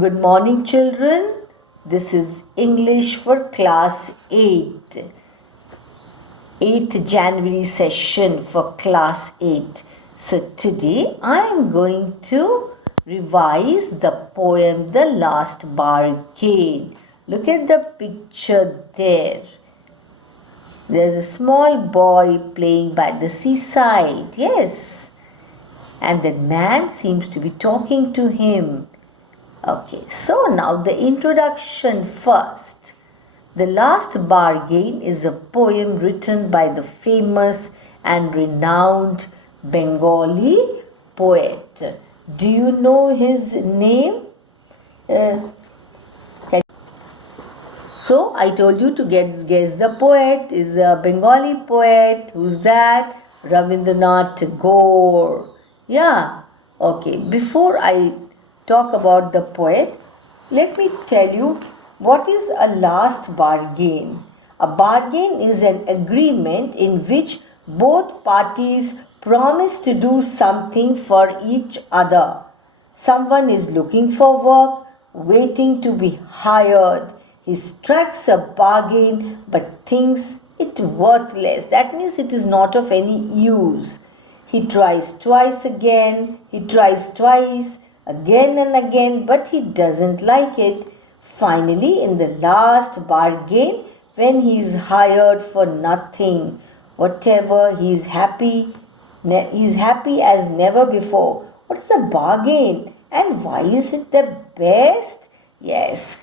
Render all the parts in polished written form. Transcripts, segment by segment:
Good morning, children. This is English for class 8. 8th January session for class 8. So today I am going to revise the poem The Last Bargain. Look at the picture there. There's a small boy playing by the seaside. Yes. And the man seems to be talking to him. Okay, so now the introduction first. The Last Bargain is a poem written by the famous and renowned Bengali poet. Do you know his name? So I told you to guess the poet is a Bengali poet. Who's that? Rabindranath Tagore. Yeah. Okay. Before I talk about the poet, let me tell you what is a last bargain. A bargain is an agreement in which both parties promise to do something for each other. Someone is looking for work, waiting to be hired. He strikes a bargain but thinks it worthless. That means it is not of any use. He tries twice again, he tries twice, again and again, but he doesn't like it. Finally, in the last bargain, when he is hired for nothing, whatever, he is happy as never before. What is a bargain and why is it the best? Yes,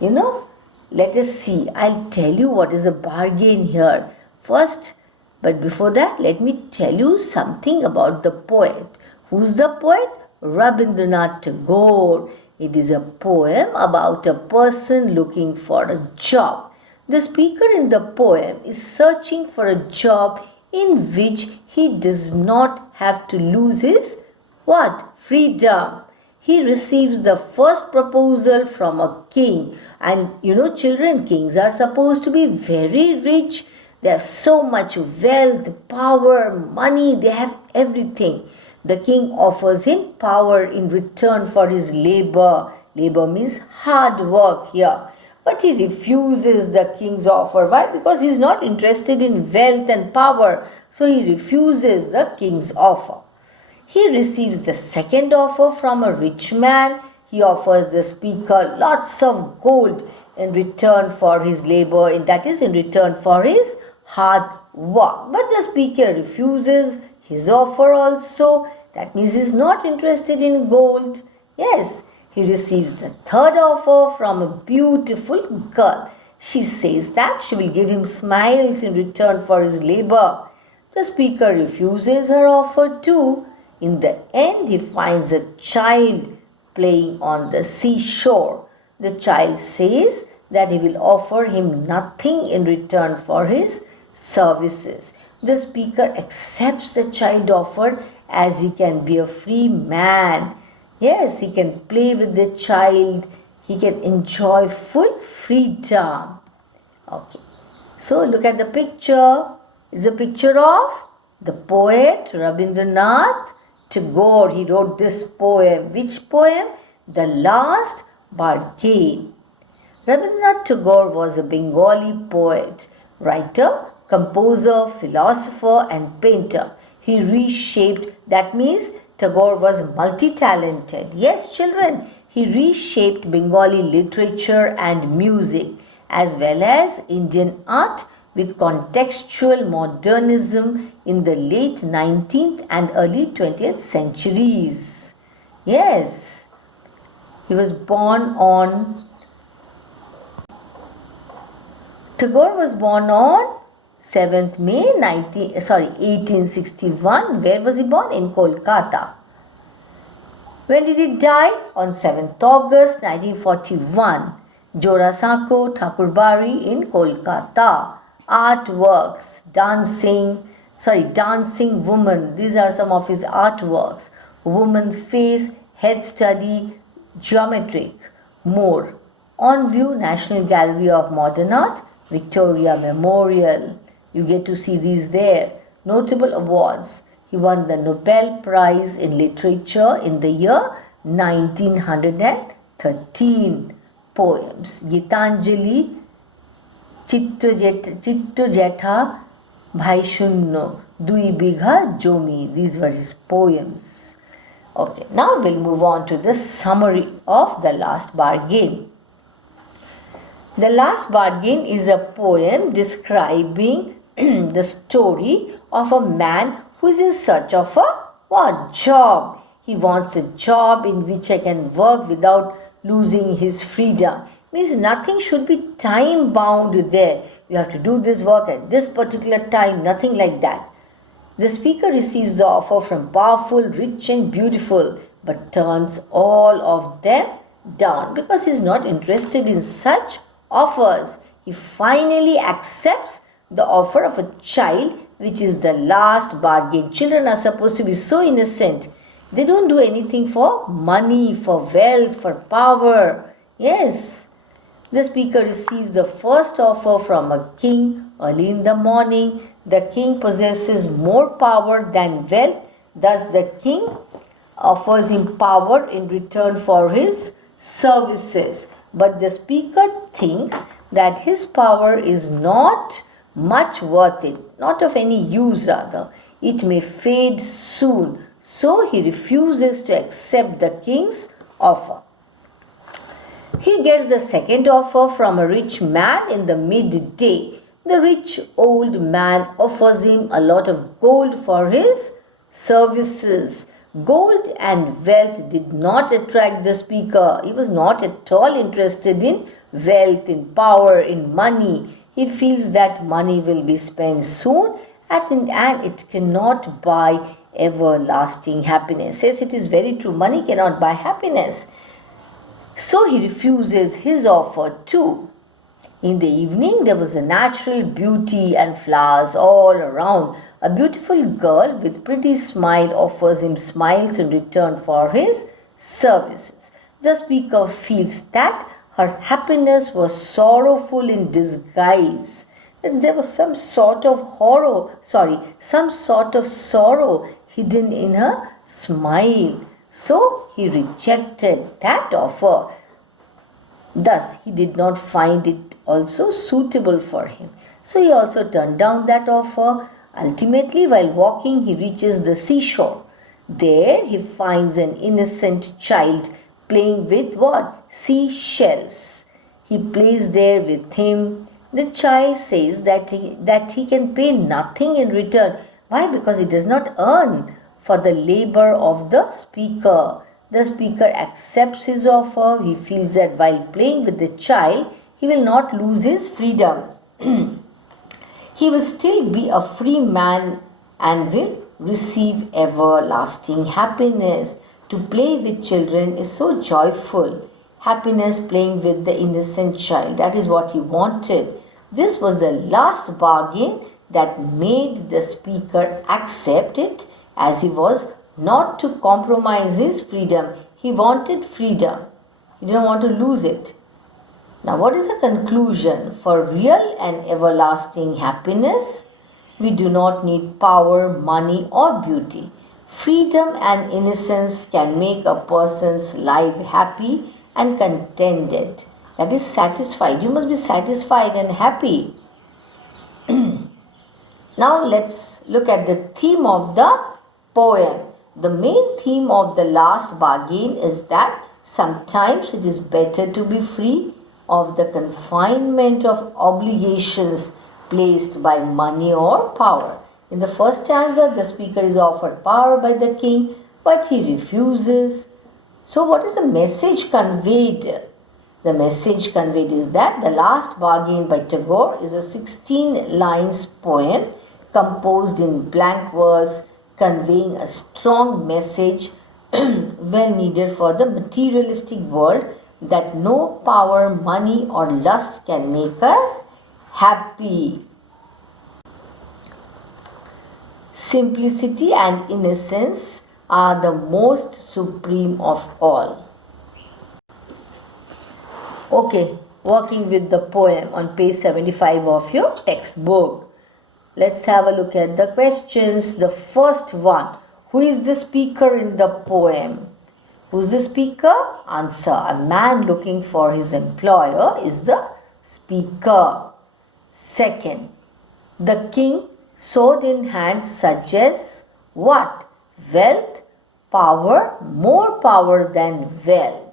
let us see. I'll tell you what is a bargain here first. But before that, let me tell you something about the poet. Who's the poet? Rabindranath Tagore. It is a poem about a person looking for a job. The speaker in the poem is searching for a job in which he does not have to lose his what? Freedom. He receives the first proposal from a king. And children, kings are supposed to be very rich. They have so much wealth, power, money, they have everything. The king offers him power in return for his labor. Labor means hard work here. But he refuses the king's offer. Why? Because he is not interested in wealth and power. So he refuses the king's offer. He receives the second offer from a rich man. He offers the speaker lots of gold in return for his labor, and that is in return for his hard work. But the speaker refuses his offer also. That means he is not interested in gold. Yes, he receives the third offer from a beautiful girl. She says that she will give him smiles in return for his labor. The speaker refuses her offer too. In the end, he finds a child playing on the seashore. The child says that he will offer him nothing in return for his services. The speaker accepts the child offer as he can be a free man. Yes, he can play with the child. He can enjoy full freedom. Okay. So look at the picture. It's a picture of the poet Rabindranath Tagore. He wrote this poem. Which poem? The Last Bargain. Rabindranath Tagore was a Bengali poet, writer, composer, philosopher and painter. He reshaped, that means Tagore was multi-talented. Yes, children, he reshaped Bengali literature and music as well as Indian art with contextual modernism in the late 19th and early 20th centuries. Yes, he was born on Tagore was born on 7th May 1861. Where was he born? In Kolkata. When did he die? On 7th August 1941. Jorasanko Thakurbari in Kolkata. Artworks, dancing woman. These are some of his artworks. Woman face, head study, geometric. More. On view, National Gallery of Modern Art, Victoria Memorial. You get to see these there. Notable awards. He won the Nobel Prize in Literature in the year 1910. 13 poems. Gitanjali, Chitto Bhai Shunno, Dui Bigha Jomi. These were his poems. Okay, now we'll move on to the summary of The Last Bargain. The Last Bargain is a poem describing the story of a man who is in search of a job. He wants a job in which I can work without losing his freedom. Means nothing should be time bound there. You have to do this work at this particular time, nothing like that. The speaker receives the offer from powerful, rich and beautiful, but turns all of them down because he is not interested in such offers. He finally accepts the offer of a child, which is the last bargain. Children are supposed to be so innocent. They don't do anything for money, for wealth, for power. Yes. The speaker receives the first offer from a king early in the morning. The king possesses more power than wealth. Thus, the king offers him power in return for his services. But the speaker thinks that his power is not much worth it, not of any use rather. It may fade soon. So he refuses to accept the king's offer. He gets the second offer from a rich man in the midday. The rich old man offers him a lot of gold for his services. Gold and wealth did not attract the speaker. He was not at all interested in wealth, in power, in money. He feels that money will be spent soon and it cannot buy everlasting happiness. Yes, it is very true. Money cannot buy happiness. So he refuses his offer too. In the evening, there was a natural beauty and flowers all around. A beautiful girl with pretty smile offers him smiles in return for his services. The speaker feels that her happiness was sorrowful in disguise. That there was some sort of sorrow hidden in her smile. So he rejected that offer. Thus, he did not find it also suitable for him. So he also turned down that offer. Ultimately, while walking, he reaches the seashore. There he finds an innocent child playing with what? Seashells. He plays there with him. The child says that he can pay nothing in return. Why? Because he does not earn for the labor of the speaker. The speaker accepts his offer. He feels that while playing with the child, he will not lose his freedom. He will still be a free man and will receive everlasting happiness. To play with children is so joyful. Happiness playing with the innocent child. That is what he wanted. This was the last bargain that made the speaker accept it, as he was not to compromise his freedom. He wanted freedom. He didn't want to lose it. Now, what is the conclusion? For real and everlasting happiness, we do not need power, money, or beauty. Freedom and innocence can make a person's life happy and contented. That is satisfied. You must be satisfied and happy. Now, let's look at the theme of the poem. The main theme of The Last Bargain is that sometimes it is better to be free of the confinement of obligations placed by money or power. In the first stanza, the speaker is offered power by the king, but he refuses. So, what is the message conveyed? The message conveyed is that The Last Bargain by Tagore is a 16 lines poem composed in blank verse, conveying a strong message well needed for the materialistic world, that no power, money, or lust can make us happy. Simplicity and innocence are the most supreme of all. Okay, working with the poem on page 75 of your textbook. Let's have a look at the questions. The first one, who is the speaker in the poem? Who's the speaker? Answer. A man looking for his employer is the speaker. Second, the king, sword in hand, suggests what? Wealth, power, more power than wealth.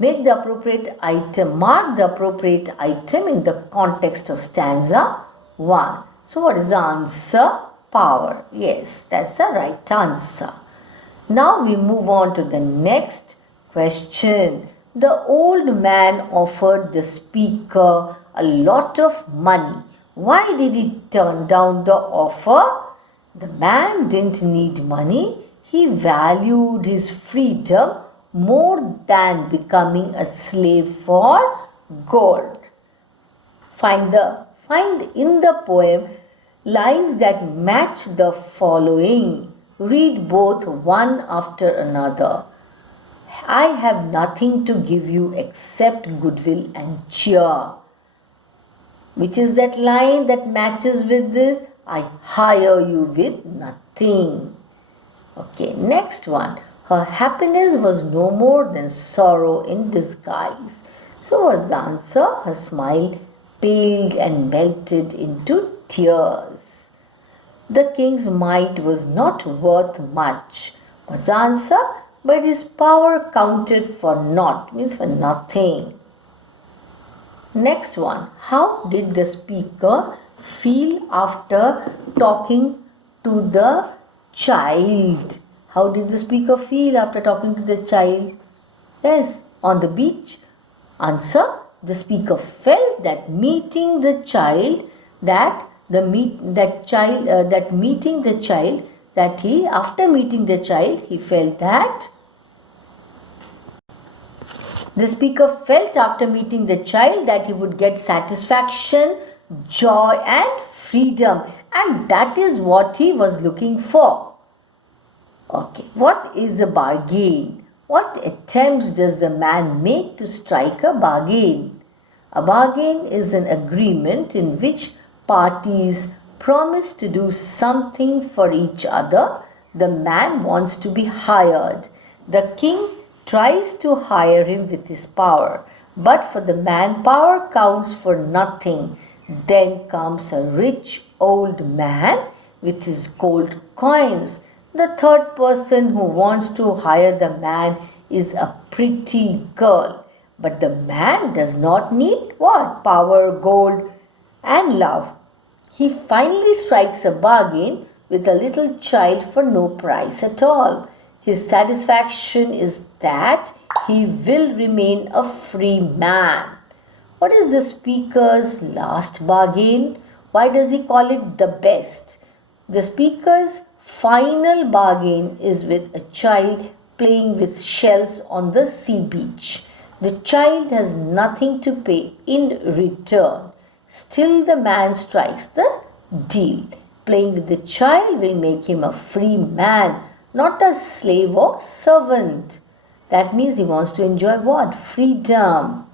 Make the appropriate item, mark the appropriate item in the context of stanza 1. So what is the answer? Power. Yes, that's the right answer. Now we move on to the next question. The old man offered the speaker a lot of money. Why did he turn down the offer? The man didn't need money. He valued his freedom more than becoming a slave for gold. Find in the poem lines that match the following. Read both one after another. I have nothing to give you except goodwill and cheer. Which is that line that matches with this? I hire you with nothing. Okay, next one. Her happiness was no more than sorrow in disguise. So what's the answer? Her smile paled and melted into tears. The king's might was not worth much. What's the answer? But his power counted for naught, means for nothing. Next one. How did the speaker feel after talking to the child? How did the speaker feel after talking to the child? Yes, on the beach. Answer. The speaker felt that meeting the child, after meeting the child, he felt that the speaker felt after meeting the child that he would get satisfaction, joy, and freedom, and that is what he was looking for. Okay, what is a bargain? What attempts does the man make to strike a bargain? A bargain is an agreement in which parties promise to do something for each other. The man wants to be hired. The king tries to hire him with his power, but for the man, power counts for nothing. Then comes a rich old man with his gold coins. The third person who wants to hire the man is a pretty girl. But the man does not need what? Power, gold, and love. He finally strikes a bargain with a little child for no price at all. His satisfaction is that he will remain a free man. What is the speaker's last bargain? Why does he call it the best? The speaker's final bargain is with a child playing with shells on the sea beach. The child has nothing to pay in return. Still, the man strikes the deal. Playing with the child will make him a free man, not a slave or servant. That means he wants to enjoy what? Freedom.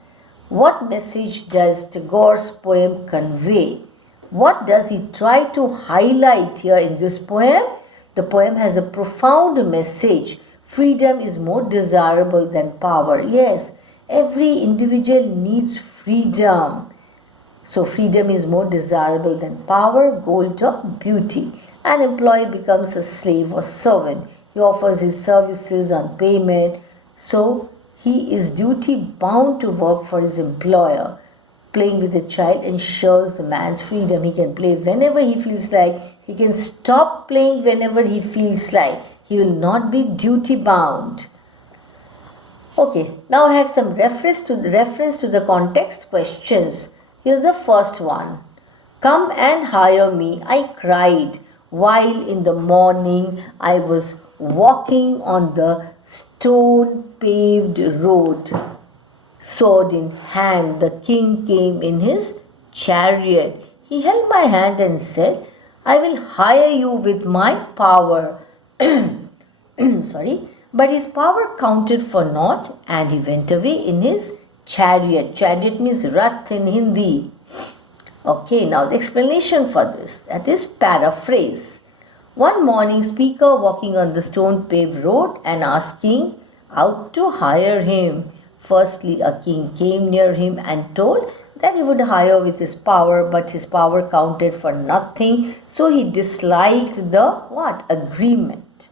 What message does Tagore's poem convey? What does he try to highlight here in this poem? The poem has a profound message. Freedom is more desirable than power. Yes, every individual needs freedom. So freedom is more desirable than power, gold, or beauty. An employee becomes a slave or servant. He offers his services on payment. So he is duty bound to work for his employer. Playing with a child ensures the man's freedom. He can play whenever he feels like. He can stop playing whenever he feels like. He will not be duty bound. Okay, now I have some reference to the context questions. Here's the first one. Come and hire me, I cried, while in the morning I was walking on the stone-paved road. Sword in hand, the king came in his chariot. He held my hand and said, I will hire you with my power. Sorry. But his power counted for naught, and he went away in his chariot. Chariot means rath in Hindi. Okay, now the explanation for this, that is paraphrase. One morning, speaker walking on the stone paved road and asking out to hire him. Firstly, a king came near him and told that he would hire with his power, but his power counted for nothing, so he disliked the what? Agreement.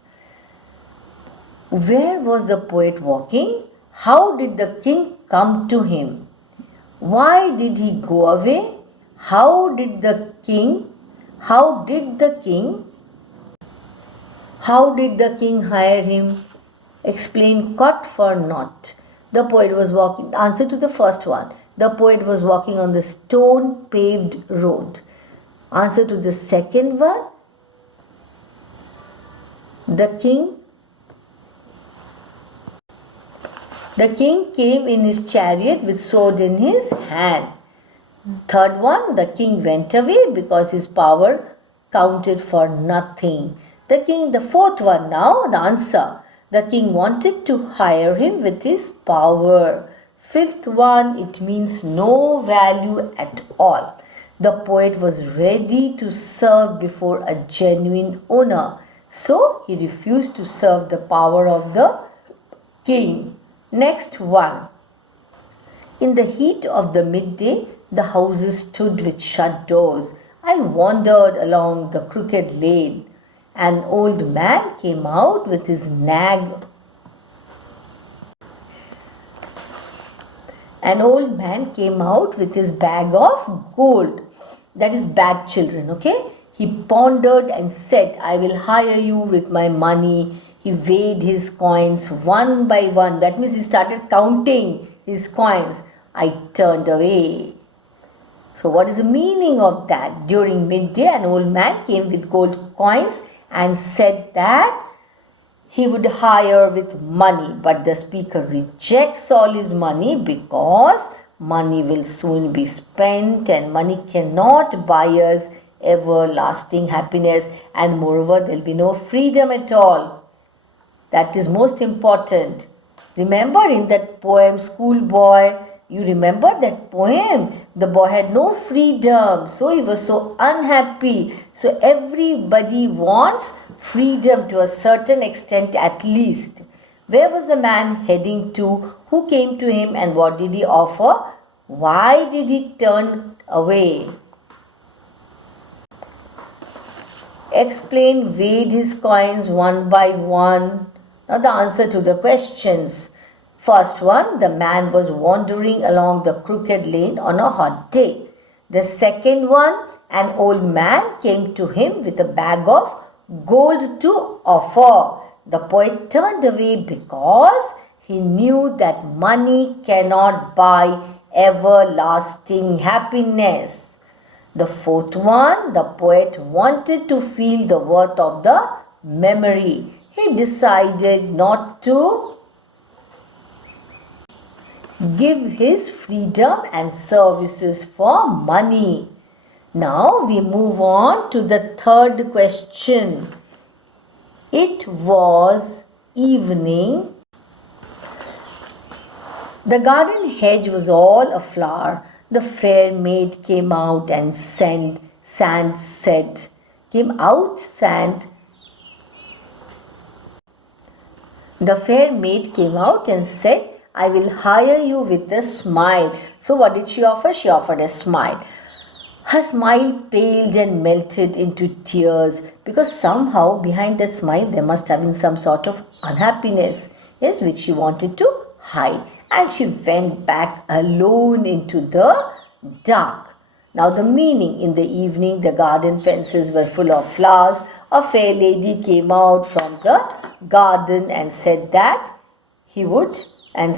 Where was the poet walking? How did the king come to him? Why did he go away? How did the king how did the king hire him? Explain caught for not. The poet was walking. Answer to the first one. The poet was walking on the stone paved road. Answer to the second one. The king came in his chariot with sword in his hand. Third one, the king went away because his power counted for nothing. The fourth one now, the answer. The king wanted to hire him with his power. Fifth one, it means no value at all. The poet was ready to serve before a genuine owner, so he refused to serve the power of the king. Next one. In the heat of the midday, the houses stood with shut doors. I wandered along the crooked lane. An old man came out with his nag. An old man came out with his bag of gold. That is bad children, okay? He pondered and said, I will hire you with my money. He weighed his coins one by one. That means he started counting his coins. I turned away. So what is the meaning of that? During midday, an old man came with gold coins and said that he would hire with money. But the speaker rejects all his money because money will soon be spent and money cannot buy us everlasting happiness, and moreover there will be no freedom at all. That is most important. Remember in that poem, Schoolboy, you remember that poem? The boy had no freedom, so he was so unhappy. So everybody wants freedom to a certain extent at least. Where was the man heading to? Who came to him and what did he offer? Why did he turn away? Explain, weighed his coins one by one. Now the answer to the questions. First one, the man was wandering along the crooked lane on a hot day. The second one, an old man came to him with a bag of gold to offer. The poet turned away because he knew that money cannot buy everlasting happiness. The fourth one, the poet wanted to feel the worth of the memory. He decided not to give his freedom and services for money. Now we move on to the third question. It was evening. The garden hedge was all aflower. The fair maid came out and sand said, The fair maid came out and said, I will hire you with a smile. So what did she offer? She offered a smile. Her smile paled and melted into tears because somehow behind that smile there must have been some sort of unhappiness, yes, which she wanted to hide. And she went back alone into the dark. Now the meaning, in the evening the garden fences were full of flowers. A fair lady came out from the garden and said that she would hire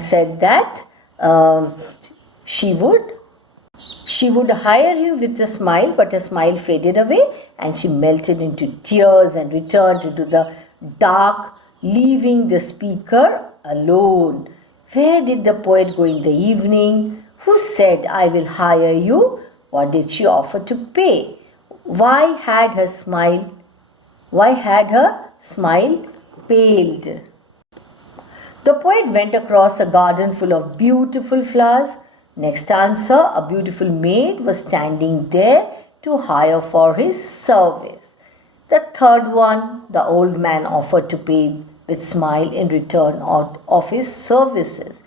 him with a smile, but a smile faded away and she melted into tears and returned into the dark, leaving the speaker alone. Where did the poet go in the evening? Who said, I will hire you? What did she offer to pay? Why had her smile paled? The poet went across a garden full of beautiful flowers. Next answer, a beautiful maid was standing there to hire for his service. The third one, the old man offered to pay with smile in return of his services.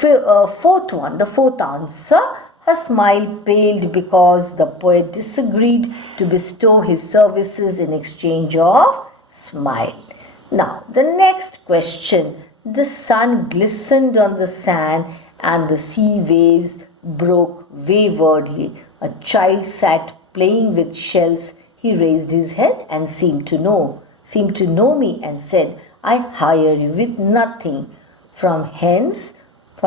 The fourth answer, her smile paled because the poet disagreed to bestow his services in exchange of smile. Now, the next question. The sun glistened on the sand and the sea waves broke waywardly. A child sat playing with shells. He raised his head and seemed to know me and said, I hire you with nothing. From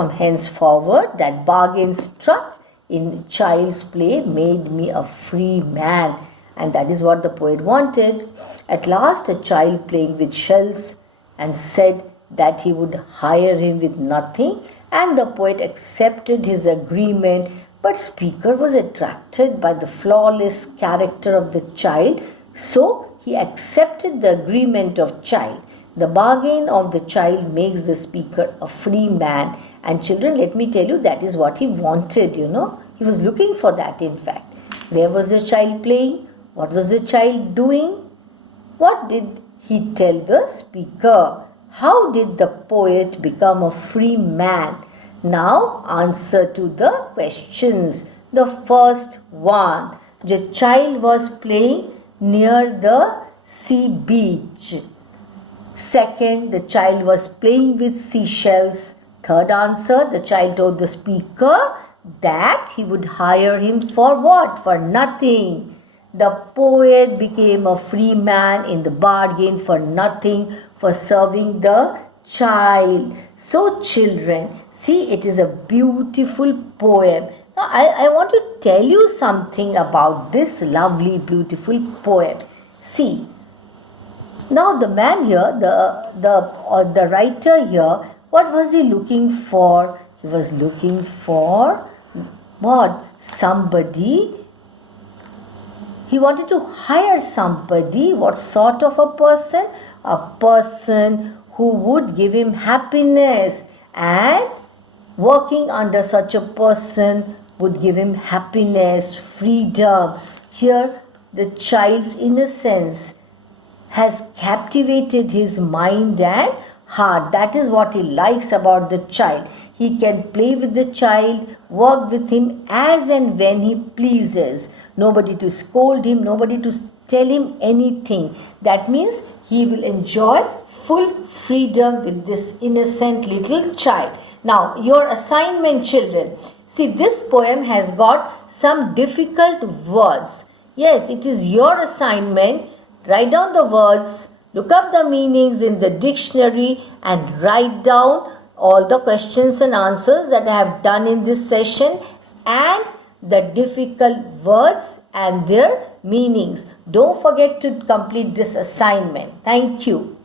henceforward, that bargain struck in child's play made me a free man. And that is what the poet wanted. At last, a child playing with shells and said that he would hire him with nothing, and the poet accepted his agreement. But speaker was attracted by the flawless character of the child, so he accepted the agreement of child. The bargain of the child makes the speaker a free man. And children, let me tell you, that is what he wanted, He was looking for that, in fact. Where was the child playing? What was the child doing? What did he tell the speaker? How did the poet become a free man? Now, answer to the questions. The first one. The child was playing near the sea beach. Second, the child was playing with seashells. Third answer, the child told the speaker that he would hire him for what? For nothing. The poet became a free man in the bargain for nothing, for serving the child. So children, see, it is a beautiful poem. Now I want to tell you something about this lovely, beautiful poem. See, now the man here, the writer here, what was he looking for? He was looking for what? Somebody. He wanted to hire somebody. What sort of a person? A person who would give him happiness, and working under such a person would give him happiness, freedom. Here, the child's innocence has captivated his mind and heart. That is what he likes about the child. He can play with the child, work with him as and when he pleases. Nobody to scold him, nobody to tell him anything. That means he will enjoy full freedom with this innocent little child. Now, your assignment, children. See, this poem has got some difficult words. Yes, it is your assignment. Write down the words, look up the meanings in the dictionary, and write down all the questions and answers that I have done in this session, and the difficult words and their meanings. Don't forget to complete this assignment. Thank you.